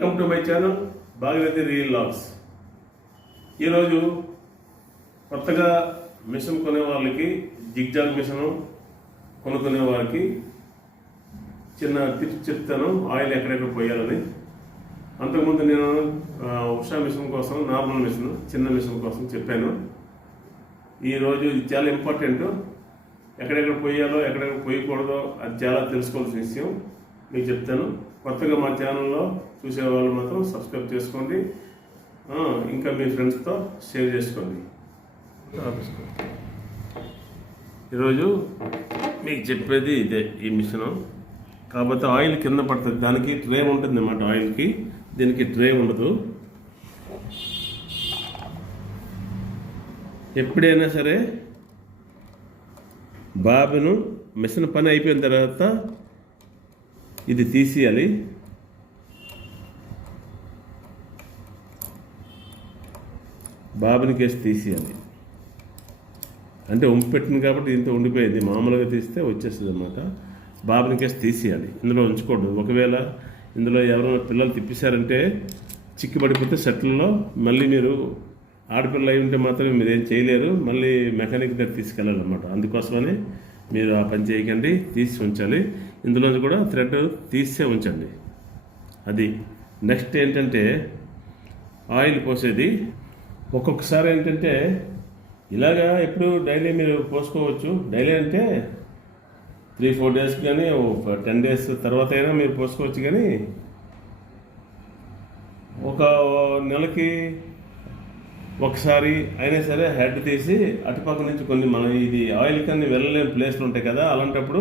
Welcome to my channel Bhagirathi real vlogs ఈరోజు కొత్తగా machine కొనే వాళ్ళకి జిగ్జాగ్ మిషన్ కొనుక్కునే వారికి చిన్న టిప్స్ చెప్తాను ఆయిల్ ఎక్కడెక్కడ పోయాలని. అంతకుముందు నేను ఉషా మిషన్ కోసం నార్మల్ మిషన్ చిన్న మిషన్ కోసం చెప్పాను. ఈరోజు ఇది చాలా ఇంపార్టెంట్ ఎక్కడెక్కడ పోయాలో ఎక్కడెక్కడ పోయకూడదో అది చాలా తెలుసుకోవాల్సిన విషయం. మీకు చెప్తాను. కొత్తగా మా ఛానల్లో చూసే వాళ్ళు మాత్రం సబ్స్క్రైబ్ చేసుకోండి. ఇంకా మీ ఫ్రెండ్స్తో షేర్ చేసుకోండి. ఈరోజు మీకు చెప్పేది ఇదే ఈ మిషన్. కాకపోతే ఆయిల్ కింద పడుతుంది. దానికి ట్రే ఉంటుంది అన్నమాట ఆయిల్కి. దీనికి ట్రే ఉండదు. ఎప్పుడైనా సరే బాబును మిషన్ పని అయిపోయిన తర్వాత ఇది తీసేయాలి. బాబుని కేసు తీసేయాలి. అంటే ఉంపు పెట్టింది కాబట్టి ఇంత ఉండిపోయింది. మామూలుగా తీస్తే వచ్చేస్తుంది అనమాట బాబుని కేసు తీసేయాలి. ఇందులో ఉంచకూడదు ఒకవేళ ఇందులో ఎవరైనా పిల్లలు తిప్పేశారంటే చిక్కిపడిపోతే సెట్లలో మళ్ళీ మీరు ఆడపిల్ల అయి ఉంటే మాత్రమే మీరు ఏం చేయలేరు. మళ్ళీ మెకానిక్ దగ్గర తీసుకెళ్ళాలన్నమాట. అందుకోసమని మీరు ఆ పని చేయకండి. తీసి ఉంచాలి. ఇందులో కూడా థ్రెడ్ తీసే ఉంచండి. అది నెక్స్ట్ ఏంటంటే ఆయిల్ పోసేది. ఒక్కొక్కసారి ఏంటంటే ఇలాగా ఎప్పుడు డైలీ మీరు పోసుకోవచ్చు. డైలీ అంటే త్రీ ఫోర్ డేస్ కానీ టెన్ డేస్ తర్వాత అయినా మీరు పోసుకోవచ్చు కానీ ఒక నెలకి ఒకసారి అయినా సరే హెడ్ తీసి అటుపక్క నుంచి కొన్ని మనం ఇది ఆయిల్ కానీ వెళ్ళలేని ప్లేస్లు ఉంటాయి కదా అలాంటప్పుడు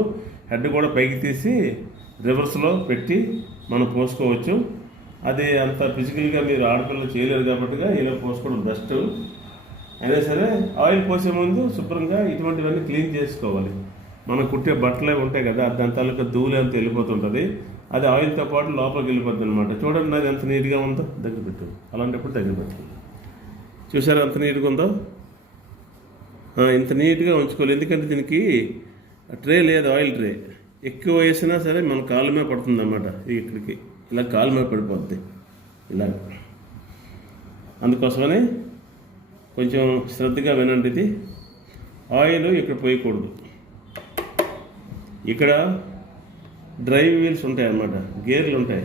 హెడ్ కూడా పైకి తీసి రివర్స్లో పెట్టి మనం పోసుకోవచ్చు. అది అంత ఫిజికల్గా మీరు ఆడపిల్లలు చేయలేరు కాబట్టిగా ఇలా పోసుకోవడం బెస్ట్. అయినా సరే ఆయిల్ పోసే ముందు శుభ్రంగా ఇటువంటివన్నీ క్లీన్ చేసుకోవాలి. మనం కుట్టే బట్టలే ఉంటాయి కదా దాని తాలూకా ధూళి అంత వెళ్ళిపోతుంటుంది. అది ఆయిల్తో పాటు లోపలికి వెళ్ళిపోతుంది అనమాట చూడండి అది ఎంత నీట్గా ఉందో. దగ్గర పెట్టు. అలాంటప్పుడు దగ్గర పెట్టు. చూసారా ఎంత నీట్గా ఉందో? ఇంత నీట్గా ఉంచుకోవాలి. ఎందుకంటే దీనికి ట్రే లేదు ఆయిల్ ట్రే. ఎక్కువ వేసినా సరే మన కాళ్ళ మీద పడుతుంది అన్నమాట ఇక్కడికి. ఇలా కాలమే మీద పడిపోద్ది. ఇలా అందుకోసమని కొంచెం శ్రద్ధగా వినండి ఇది. ఆయిల్ ఇక్కడ పోయకూడదు. ఇక్కడ డ్రైవ్ వీల్స్ ఉంటాయి అన్నమాట గేర్లు ఉంటాయి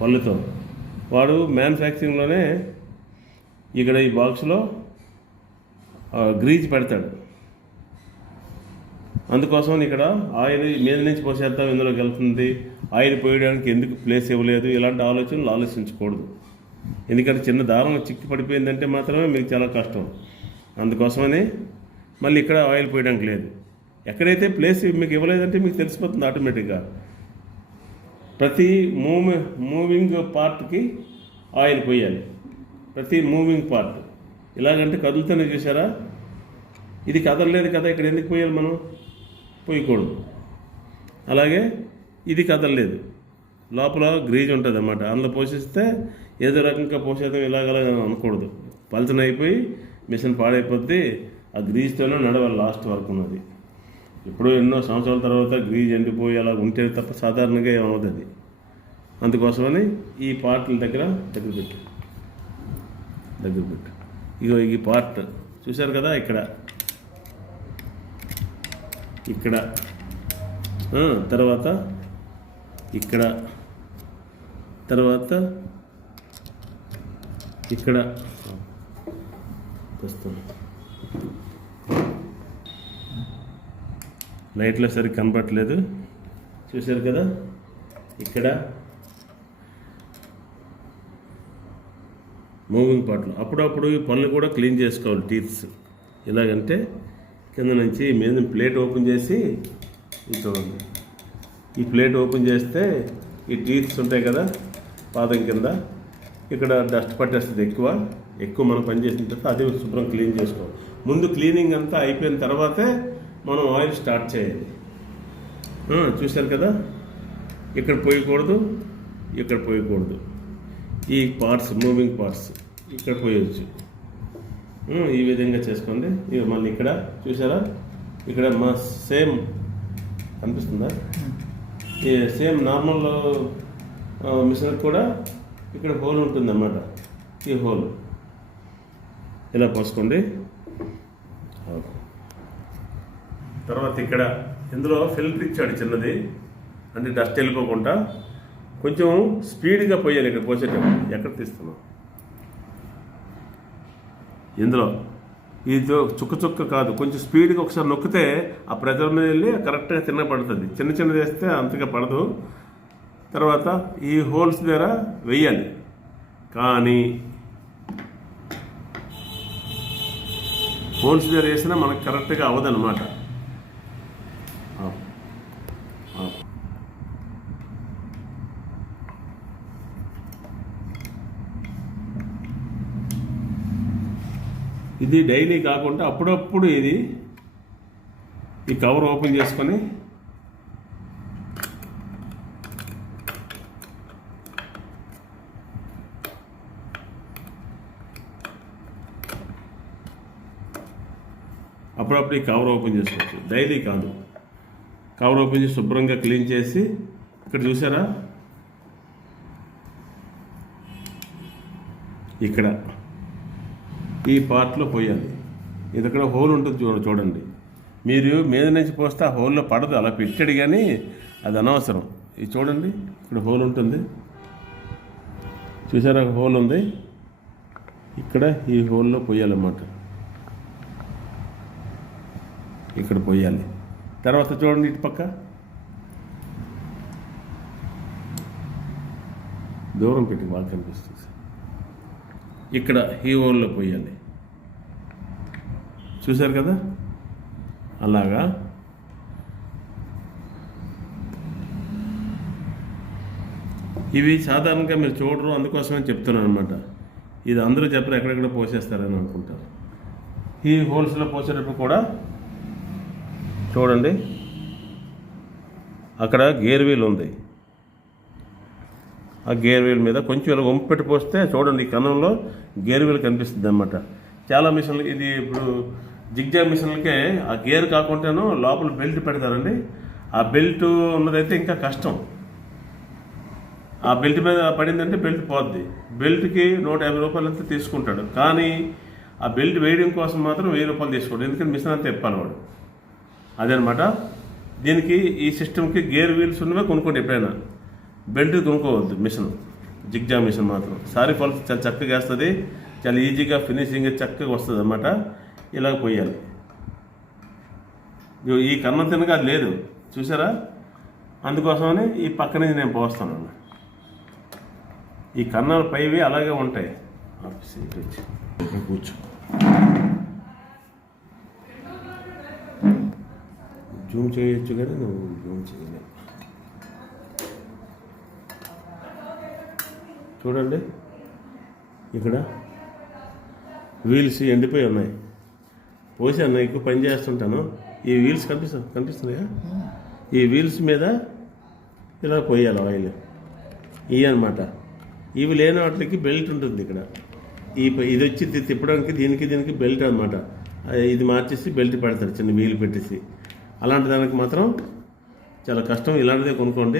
పళ్ళుతో. వాడు మ్యానుఫ్యాక్చరింగ్లోనే ఇక్కడ ఈ బాక్స్లో గ్రీజ్ పెడతాడు. అందుకోసం ఇక్కడ ఆయిల్ మీద నుంచి పోసేద్దాం ఇందులోకి వెళ్తుంది. ఆయిల్ పోయడానికి ఎందుకు ప్లేస్ ఇవ్వలేదు? ఇలాంటి ఆలోచనలు ఆలోచించకూడదు. ఎందుకంటే చిన్న దారం చిక్కి పడిపోయిందంటే మాత్రమే మీకు చాలా కష్టం. అందుకోసమని మళ్ళీ ఇక్కడ ఆయిల్ పోయడానికి లేదు. ఎక్కడైతే ప్లేస్ మీకు ఇవ్వలేదంటే మీకు తెలిసిపోతుంది ఆటోమేటిక్గా ప్రతి మూవ్ మూవింగ్ పార్ట్కి ఆయిల్ పోయాలి. ప్రతి మూవింగ్ పార్ట్ ఇలాగంటే కదులుతూనే చూసారా ఇది కదలలేదు కదా ఇక్కడ ఎందుకు పోయాలి మనం? పోయకూడదు. అలాగే ఇది కదలలేదు. లోపల గ్రీజ్ ఉంటుంది అన్నమాట అందులో పోషిస్తే ఏదో రకంగా పోసేద్దాం ఇలాగలా అనకూడదు. పలచన అయిపోయి మిషన్ పాడైపోద్ది ఆ గ్రీజ్తోనే నడవాలి లాస్ట్ వరకు ఉన్నది. ఇప్పుడు ఎన్నో సంవత్సరాల తర్వాత గ్రీజ్ ఎండిపోయి అలా ఉంటే తప్ప సాధారణంగా ఏమవుతుంది అది. అందుకోసమని ఈ పార్ట్ల దగ్గర దగ్గర పెట్టు. దగ్గర పెట్టు. ఇగో ఈ పార్ట్ చూశారు కదా ఇక్కడ? ఇక్కడ. తర్వాత ఇక్కడ. తర్వాత ఇక్కడ. ప్రస్తుతం. లైట్లో సరిగ్గా కనపట్లేదు చూశారు కదా? ఇక్కడ. మూవింగ్ పార్ట్లు. అప్పుడప్పుడు ఈ పనులు కూడా క్లీన్ చేసుకోవాలి టీత్స్. ఎలాగంటే కింద నుంచి మీద ప్లేట్ ఓపెన్ చేసి చూడండి ఈ ప్లేట్ ఓపెన్ చేస్తే ఈ టీత్స్ ఉంటాయి కదా పాదం కింద ఇక్కడ డస్ట్ పట్టేస్తుంది ఎక్కువ ఎక్కువ మనం పని చేసిన తర్వాత అది శుభ్రం క్లీన్ చేసుకోవాలి. ముందు క్లీనింగ్ అంతా అయిపోయిన తర్వాతే మనం ఆయిల్ స్టార్ట్ చేయాలి. చూశారు కదా? ఇక్కడ పోయకూడదు ఇక్కడ పోయకూడదు. ఈ పార్ట్స్ మూవింగ్ పార్ట్స్ ఇక్కడ పోయవచ్చు ఈ విధంగా చేసుకోండి ఇక మళ్ళీ ఇక్కడ చూసారా? ఇక్కడ మా సేమ్ కనిపిస్తుందా? ఈ సేమ్ నార్మల్ మిషన్ కూడా ఇక్కడ హోల్ ఉంటుంది అన్నమాట ఈ హోల్. ఇలా పోసుకోండి. తర్వాత ఇక్కడ ఇందులో ఫిల్టర్ ఇచ్చాడు చిన్నది. అంటే డస్ట్ వెళ్ళిపోకుండా కొంచెం స్పీడ్గా పోయాలి ఇక్కడ పోసేటప్పుడు. ఎక్కడ తీస్తున్నాం ఇందులో. ఇది చుక్క చుక్క కాదు. కొంచెం స్పీడ్గా ఒకసారి నొక్కితే ఆ ప్రెజర్ మీద వెళ్ళి కరెక్ట్గా తిన్న పడుతుంది చిన్న చిన్నది వేస్తే అంతగా పడదు. తర్వాత ఈ హోల్స్ దగ్గర వెయ్యాలి. కానీ హోల్స్ దగ్గర వేసినా మనకు కరెక్ట్గా అవ్వదన్నమాట. ఇది డైలీ కాకుండా అప్పుడప్పుడు ఇది ఈ కవర్ ఓపెన్ చేసుకొని అప్పుడప్పుడు ఈ కవర్ ఓపెన్ చేసుకోవచ్చు. డైలీ కాదు. కవర్ ఓపెన్ చేసి శుభ్రంగా క్లీన్ చేసి ఇక్కడ చూసారా? ఇక్కడ. ఈ పార్ట్లో పోయాలి. ఇది ఇక్కడ హోల్ ఉంటుంది చూడ చూడండి. మీరు మీద నుంచి పోస్తే ఆ హోల్లో పడదు. అలా పెట్టాడు కానీ అది అనవసరం. ఇది చూడండి. ఇక్కడ హోల్ ఉంటుంది. చూసారా? హోల్ ఉంది. ఇక్కడ ఈ హోల్లో పోయాలన్నమాట. ఇక్కడ పోయాలి. తర్వాత చూడండి ఇటు పక్క. దూరం పెట్టి వాళ్ళు కనిపిస్తుంది. ఇక్కడ ఈ హోల్లో పోయాలి. చూశారు కదా? అలాగా? ఇవి సాధారణంగా మీరు చూడరు అందుకోసమే చెప్తున్నాను అనమాట ఇది అందరూ చెప్పరు ఎక్కడెక్కడ పోసేస్తారని అనుకుంటారు. ఈ హోల్స్లో పోసేటప్పుడు కూడా చూడండి. అక్కడ గేర్ వీల్ ఉంది. ఆ గేర్ వీల్ మీద కొంచెం ఇలా వంపు పెట్టి పోస్తే చూడండి ఈ కన్నంలో గేర్ వీల్ కనిపిస్తుంది అనమాట చాలా మిషన్లు ఇది ఇప్పుడు జిగ్జాగ్ మిషన్లకే ఆ గేర్ కాకుండాను లోపల బెల్ట్ పెడతారండి. ఆ బెల్ట్ ఉన్నదైతే ఇంకా కష్టం. ఆ బెల్ట్ మీద పడిందంటే బెల్ట్ పోద్ది. బెల్ట్కి నూట యాభై రూపాయలు అంతా తీసుకుంటాడు. కానీ ఆ బెల్ట్ వేయడం కోసం మాత్రం వెయ్యి రూపాయలు తీసుకోడు. ఎందుకంటే మిషన్ అంతా ఇప్పాలి వాడు అదనమాట. దీనికి ఈ సిస్టమ్కి గేర్ వీల్స్ ఉన్నవే కొనుక్కోండి ఎప్పుడైనా. బెల్ట్ కొనుక్కోవద్దు మిషన్. జిగ్జా మిషన్ మాత్రం. సారీ ఫాల్స్ చాలా చక్కగా వేస్తుంది. చాలా ఈజీగా ఫినిషింగ్ చక్కగా వస్తుంది అనమాట ఇలాగ పోయాలి ఇగో ఈ కన్నం తినక అది లేదు. చూసారా? అందుకోసమని ఈ పక్క నుంచి నేను పోస్తాను ఈ కన్నాల పైవి అలాగే ఉంటాయి. ఆఫీస్ వచ్చి. కూర్చో. జూమ్ చేయొచ్చు కానీ నువ్వు? జూమ్ చేయలే. చూడండి. ఇక్కడ వీల్స్ ఎండిపోయి ఉన్నాయి. పోసాను ఎక్కువ పని చేస్తుంటాను. ఈ వీల్స్ కనిపిస్తా కనిపిస్తున్నాయా? ఈ వీల్స్ మీద ఇలా పోయాలి ఆయిల్ ఇవి అనమాట ఇవి లేని వాటికి బెల్ట్ ఉంటుంది ఇక్కడ. ఈ ప- ఇది వచ్చి తిప్పడానికి దీనికి దీనికి బెల్ట్ అనమాట ఇది మార్చేసి బెల్ట్ పెడతారు చిన్న వీలు పెట్టేసి. అలాంటి దానికి మాత్రం చాలా కష్టం. ఇలాంటిదే కొనుక్కోండి.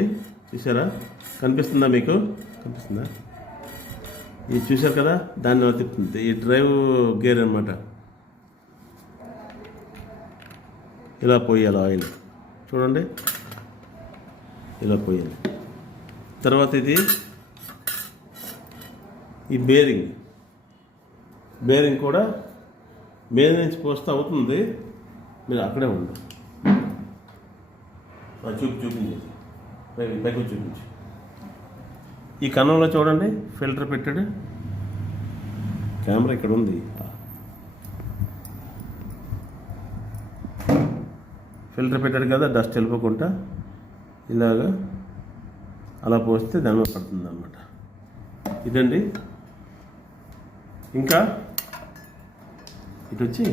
చూసారా కనిపిస్తుందా మీకు? కనిపిస్తుందా? ఇది చూశారు కదా? దాన్ని తిప్పుతుంది. ఈ డ్రైవ్ గేర్ అనమాట ఇలా పోయాలి ఆయిల్. చూడండి. ఇలా పోయాలి. తర్వాత ఇది ఈ బేరింగ్. బేరింగ్ కూడా మీద నుంచి పోస్తే అవుతుంది. మీరు అక్కడే ఉండు. చూపి చూపించి పైకి పైకి చూపించి. ఈ కన్నంలో చూడండి. ఫిల్టర్ పెట్టాడు. కెమెరా ఇక్కడ ఉంది. ఫిల్టర్ పెట్టాడు కదా డస్ట్ వెళ్ళిపోకుండా ఇలాగా అలా పోస్తే దాని మీద పడుతుంది అనమాట ఇదండి. ఇంకా ఇటు వచ్చి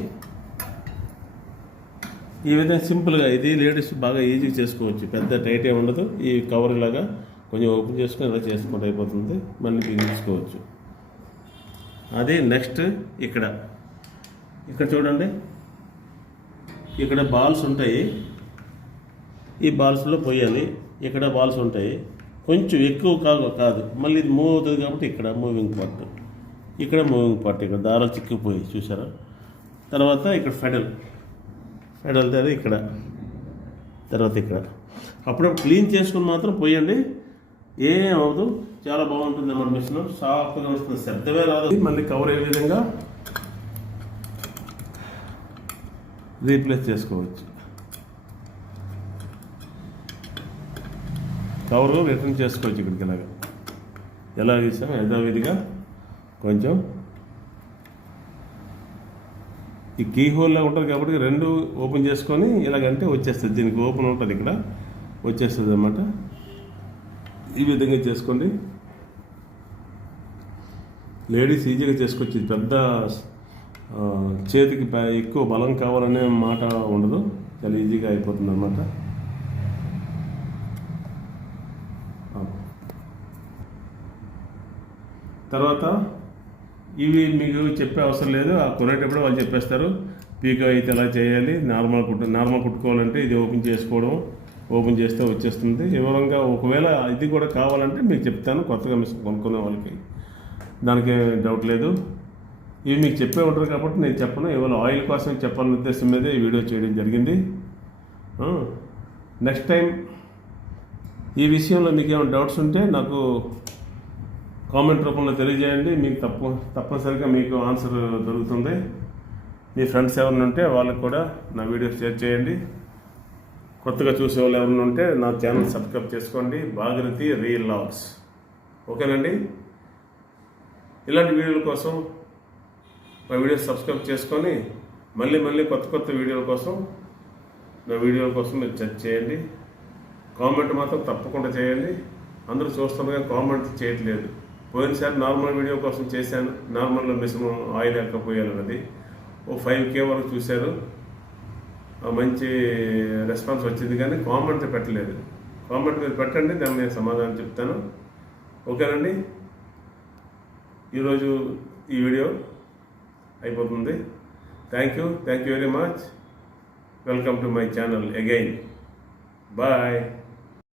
ఈ విధంగా సింపుల్గా ఇది లేడీస్ బాగా ఈజీగా చేసుకోవచ్చు. పెద్ద టైట్ ఏమి ఉండదు. ఈ కవర్ ఇలాగా కొంచెం ఓపెన్ చేసుకొని ఇలా చేసుకుంటే అయిపోతుంది. మళ్ళీ బిగించుకోవచ్చు అది నెక్స్ట్ ఇక్కడ. ఇక్కడ చూడండి. ఇక్కడ బాల్స్ ఉంటాయి. ఈ బాల్స్లో పోయాలి ఇక్కడ బాల్స్ ఉంటాయి. కొంచెం ఎక్కువ కాదు కాదు. మళ్ళీ ఇది మూవ్ అవుతుంది కాబట్టి ఇక్కడ మూవింగ్ పార్ట్. ఇక్కడ మూవింగ్ పార్ట్ ఇక్కడ దారాలు చిక్కిపోయి చూసారా తర్వాత ఇక్కడ ఫెడల్. ఫెడల్ తర్వాత ఇక్కడ. తర్వాత ఇక్కడ. అప్పుడప్పుడు క్లీన్ చేసుకుని మాత్రం పోయండి. ఏం అవ్వదు. చాలా బాగుంటుంది అన్నమాట మిషన్. సాఫ్ట్గా వస్తుంది. శబ్దమే రాదు. మళ్ళీ కవర్ అయ్యే విధంగా? రీప్లేస్ చేసుకోవచ్చు. కవరు రిటర్న్ చేసుకోవచ్చు ఇక్కడికి ఇలాగా. ఎలా తీసాం? యథావిధిగా కొంచెం ఈ కీ హోల్లో ఉంటుంది కాబట్టి రెండు ఓపెన్ చేసుకొని ఇలాగంటే వచ్చేస్తుంది. దీనికి ఓపెన్ ఉంటుంది ఇక్కడ. వచ్చేస్తుంది అన్నమాట. ఈ విధంగా చేసుకోండి. లేడీస్ ఈజీగా చేసుకోవచ్చు. పెద్ద చేతికి ఎక్కువ బలం కావాలనే మాట ఉండదు. చాలా ఈజీగా అయిపోతుంది అనమాట తర్వాత ఇవి మీకు చెప్పే అవసరం లేదు. ఆ కొనేటప్పుడు వాళ్ళు చెప్పేస్తారు. పీక అయితే ఎలా చేయాలి? నార్మల్ కుట్టు నార్మల్ కుట్టుకోవాలంటే ఇది ఓపెన్ చేసుకోవడం ఓపెన్ చేస్తే వచ్చేస్తుంది. వివరంగా ఒకవేళ ఇది కూడా కావాలంటే మీకు చెప్తాను. కొత్తగా మిషన్ కొనుక్కునే వాళ్ళకి దానికి డౌట్ లేదు. ఇవి మీకు చెప్పే ఉంటారు కాబట్టి నేను చెప్పను. ఇవాళ ఆయిల్ కోసం చెప్పాలనే ఉద్దేశం మీదే ఈ వీడియో చేయడం జరిగింది. నెక్స్ట్ టైం ఈ విషయంలో మీకు ఏమైనా డౌట్స్ ఉంటే నాకు కామెంట్ రూపంలో తెలియజేయండి. మీకు తప్పు తప్పనిసరిగా మీకు ఆన్సర్ దొరుకుతుంది. మీ ఫ్రెండ్స్ ఎవరైనా ఉంటే వాళ్ళకి కూడా నా వీడియో షేర్ చేయండి. కొత్తగా చూసే వాళ్ళు ఎవరైనా ఉంటే నా ఛానల్ సబ్స్క్రైబ్ చేసుకోండి. భాగరథి రియల్ లాగ్స్ ఓకేనండి? ఇలాంటి వీడియోల కోసం నా వీడియో సబ్స్క్రైబ్ చేసుకొని మళ్ళీ మళ్ళీ కొత్త కొత్త వీడియోల కోసం నా వీడియోల కోసం మీరు చెక్ చేయండి. కామెంట్ మాత్రం తప్పకుండా చేయండి. అందరూ చూస్తుండగా కామెంట్ చేయట్లేదు. పోయినసారి నార్మల్ వీడియో కోసం చేశాను. నార్మల్లో మిషన్ ఆయిల్ ఎక్కపోయాలన్నది ఓ ఫైవ్ కే వరకు చూశారు ఆ మంచి రెస్పాన్స్ వచ్చింది కానీ కామెంట్ పెట్టలేదు. కామెంట్ మీరు పెట్టండి దాన్ని నేను సమాధానం చెప్తాను. ఓకేనండి? ఈరోజు ఈ వీడియో అయిపోతుంది. Thank you thank you very much welcome to my channel again bye